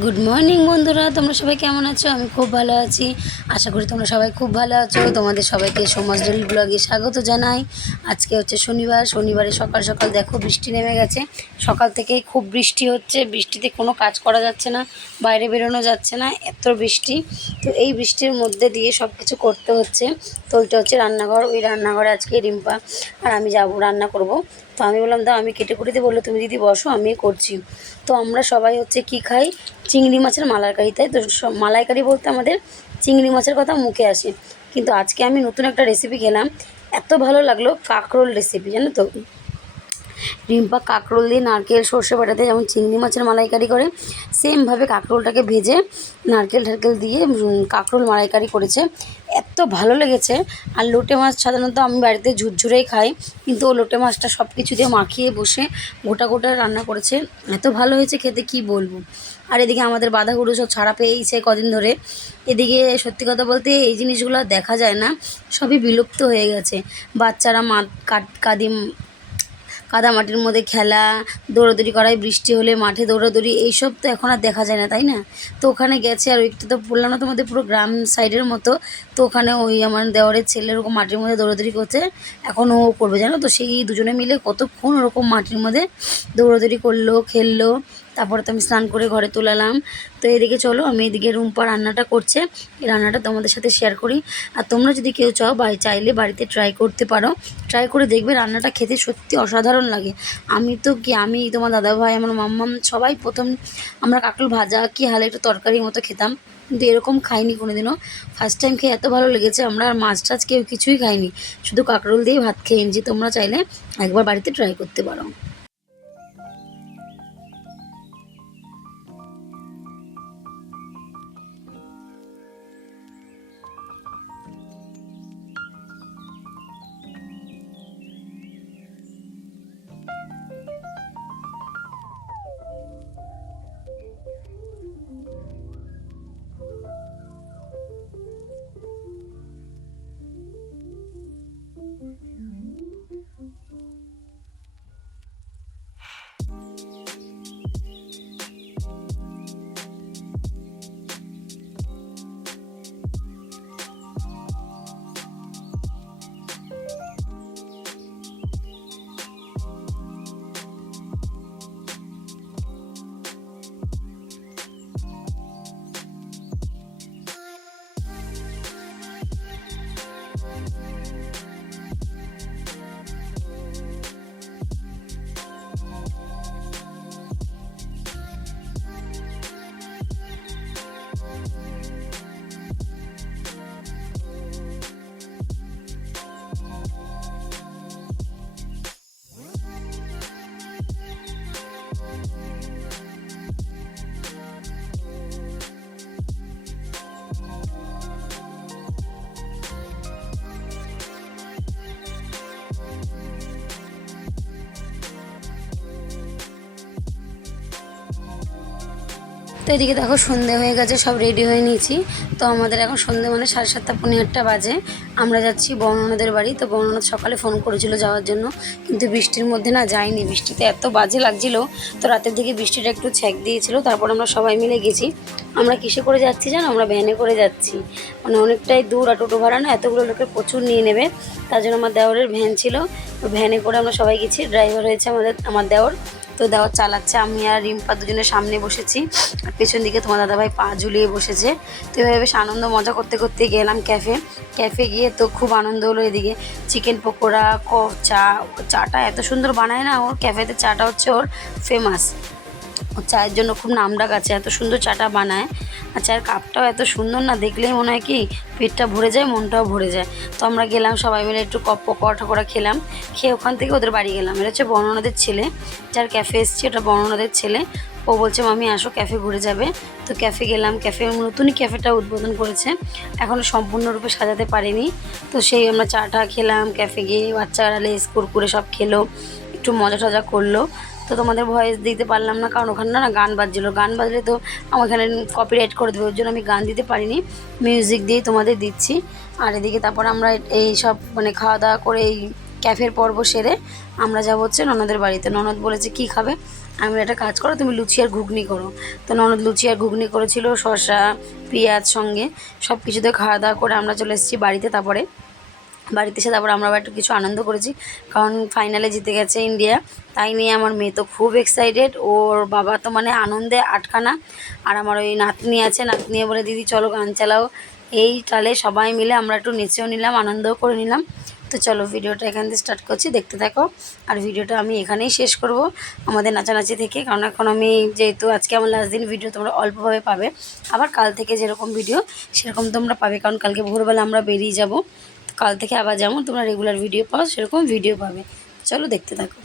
Good morning বন্ধুরা। তোমরা সবাই কেমন আছো? আমি খুব ভালো আছি। আশা করি তোমরা সবাই খুব ভালো আছো। তোমাদের সবাইকে সমাজ ডেলি ব্লগে স্বাগত জানাই। আজকে হচ্ছে শনিবার। শনিবারে সকাল সকাল দেখো বৃষ্টি নেমে গেছে। সকাল থেকেই খুব বৃষ্টি হচ্ছে। বৃষ্টিতে কোনো কাজ করা যাচ্ছে না। বাইরে বেরোনো যাচ্ছে না। এত বৃষ্টি। তো এই বৃষ্টির মধ্যে দিয়ে সব কিছু করতে হচ্ছে। তো ওইটা হচ্ছে রান্নাঘর। ওই রান্নাঘরে আজকে রিম্পা আর আমি যাব। রান্না করব। তো আমি বললাম, দাও, আমি কেটে কুটিতে বলল, তুমি দিদি বসো, আমি করছি। তো আমরা সবাই হচ্ছে কি খাই? চিংড়ি মাছের মালাইকারি, তাই তো? মালাইকারি বলতে আমাদের চিংড়ি মাছের কথা মুখে আসে। কিন্তু আজকে আমি নতুন একটা রেসিপি খেলাম, এত ভালো লাগল কাঁকরোল রেসিপি জানো তো? রিম্পা কাঁকরোল দিয়ে নারকেল সর্ষে বাটাতে যেমন চিংড়ি মাছের মালাইকারি করে সেমভাবে কাঁকরোলটাকে ভেজে নারকেল ঠারকেল দিয়ে কাঁকরোল মালাইকারি করেছে। এত ভালো লেগেছে। আর লোটে মাছ সাধারণত আমি বাড়িতে ঝুরঝুরেই খাই, কিন্তু ও লোটে মাছটা সব কিছু দিয়ে মাখিয়ে বসে গোটা গোটা রান্না করেছে। এত ভালো হয়েছে খেতে, কি বলব? আর এদিকে আমাদের বাঁধাগুলো সব ছাড়া পেয়েইছে কদিন ধরে। এদিকে সত্যি কথা বলতে এই জিনিসগুলো দেখা যায় না, সবই বিলুপ্ত হয়ে গেছে। বাচ্চারা মা কাদিম কাদা মাটির মধ্যে খেলা, দৌড়াদৌড়ি করায় বৃষ্টি হলে মাঠে দৌড়াদৌড়ি, এইসব তো এখন আর দেখা যায় না, তাই না? তো ওখানে গেছে আর ওইটা তো বললাম না তোমাদের পুরো গ্রাম সাইডের মতো, তো ওখানে ওই আমার দেওয়ারের ছেলে ওরকম মাটির মধ্যে দৌড়াদৌড়ি করছে, এখন ও করবে, জানো তো? সেই দুজনে মিলে কতক্ষণ ওরকম মাটির মধ্যে দৌড়াদৌড়ি করল, খেললো তারপরে তো আমি স্নান করে ঘরে তোলালাম। তো এদিকে চলো, আমি এদিকে রুম্পা রান্নাটা করছে। এই রান্নাটা তোমাদের সাথে শেয়ার করি। আর তোমরা যদি কেউ চাও, বাড়ি চাইলে বাড়িতে ট্রাই করতে পারো। ট্রাই করে দেখবে রান্নাটা খেতে সত্যি অসাধারণ লাগে। আমি তো কি, আমি তোমার দাদা ভাই, আমার মাম্মাম সবাই প্রথম আমরা কাকল ভাজা কি হালে একটু তরকারির মতো খেতাম। কিন্তু এরকম খাইনি কোনোদিনও। ফার্স্ট টাইম খেয়ে এত ভালো লেগেছে আমরা, আর মাছ টাছ কেউ কিছুই খাইনি। শুধু কাঁকরোল দিয়ে ভাত খেয়ে নিয়েছি তোমরা চাইলে একবার বাড়িতে ট্রাই করতে পারো। তো এদিকে দেখো সন্ধে হয়ে গেছে, সব রেডি হয়ে নিয়েছি। তো আমাদের এখন সন্ধে মানে সাড়ে সাতটা পনেরো আটটা বাজে। আমরা যাচ্ছি বর্ণনাদের বাড়ি, তো বর্ণনাথ সকালে ফোন করেছিল যাওয়ার জন্য। কিন্তু বৃষ্টির মধ্যে না যাইনি বৃষ্টিতে এত বাজে লাগছিল। তো রাতের দিকে বৃষ্টিটা একটু ছ্যাক দিয়েছিল, তারপর আমরা সবাই মিলে গেছি। আমরা কিসে করে যাচ্ছি জানো? আমরা ভ্যানে করে যাচ্ছি। মানে অনেকটাই দূর, আর টোটো ভাড়া না এতগুলো লোকের প্রচুর নিয়ে নেবে। তার জন্য আমার দেওরের ভ্যান ছিল। ভ্যানে করে আমরা সবাই গেছি। ড্রাইভার হয়েছে আমাদের, আমার দেওর। তো দাও চালাচ্ছে। আমি আর রিম্পা দুজনের সামনে বসেছি। আর পেছন দিকে তোমার দাদাভাই পা ঝুলিয়ে বসেছে। তো এভাবে বেশ আনন্দ, মজা করতে করতে গেলাম ক্যাফে। ক্যাফে গিয়ে তো খুব আনন্দ হলো এদিকে। চিকেন পকোড়া, ক, চা চাটা এত সুন্দর বানায় না ওর। ক্যাফেতে চাটা হচ্ছে ওর ফেমাস চায়ের জন্য খুব নামডাক আছে, এত সুন্দর চাটা বানায়। আর চায়ের কাপটাও এত সুন্দর না, দেখলেই মনে হয় কি পেটটা ভরে যায়, মনটাও ভরে যায়। তো আমরা গেলাম সবাই মিলে একটু কপ পকোড়া ঠকোড়া খেলাম, খেয়ে ওখান থেকে ওদের বাড়ি গেলাম। এটা হচ্ছে বর্ণনাদের ছেলে, যার ক্যাফে এসছে, ওটা বর্ণনাদের ছেলে। ও বলছে মামি আসো, ক্যাফে ঘুরে যাবে। তো ক্যাফে গেলাম, ক্যাফে নতুনই ক্যাফেটা উদ্বোধন করেছে। এখনও সম্পূর্ণরূপে সাজাতে পারেনি। তো সেই আমরা চাটা খেলাম, ক্যাফে গিয়ে বাচ্চারা লেস, কুরকুরে সব খেলো, একটু মজা টজা করল। তো তোমাদের ভয়েস দিতে পারলাম না, কারণ ওখানে না গান বাজছিলো। গান বাজলে তো আমার এখানে কপিরাইট করে দেবে, ওর জন্য আমি গান দিতে পারিনি। মিউজিক দিয়েই তোমাদের দিচ্ছি। আর এদিকে তারপর আমরা এই সব মানে খাওয়া দাওয়া করে এই ক্যাফের পর্ব সেরে আমরা যাব হচ্ছে ননদের বাড়িতে। ননদ বলেছে, কি খাবে? আমি একটা কাজ করো, তুমি লুচি আর ঘুগনি করো। তো ননদ লুচি আর ঘুগনি করেছিল, শসা, পেঁয়াজ সঙ্গে সব কিছুতে খাওয়া দাওয়া করে আমরা চলে এসেছি বাড়িতে তারপরে। বাড়িতে এসে তারপর আমরা একটু কিছু আনন্দ করেছি। কারণ ফাইনালে জিতে গেছে ইন্ডিয়া। তাই নিয়ে আমার মেয়ে তো খুব এক্সাইটেড ওর বাবা তো মানে আনন্দে আটকানা। আর আমার ওই নাতনি আছে, নাতনি বলে, দিদি, চলো গান চালাও। এই তালে সবাই মিলে আমরা একটু নেচেও নিলাম, আনন্দও করে নিলাম। তো চলো ভিডিওটা এখান থেকে স্টার্ট করছি। দেখতে থাকো। আর ভিডিওটা আমি এখানেই শেষ করব আমাদের নাচানাচি থেকে। কারণ এখন আমি যেহেতু আজকে আমার লাস্ট দিন ভিডিও তোমরা অল্পভাবে পাবে। আবার কাল থেকে যেরকম ভিডিও সেরকম তোমরা পাবে। কারণ কালকে ভোরবেলা আমরা বেরিয়ে যাব। কাল থেকে আবার যেমন তোমরা রেগুলার ভিডিও পাও সেরকম ভিডিও পাবে। চলো দেখতে থাকো।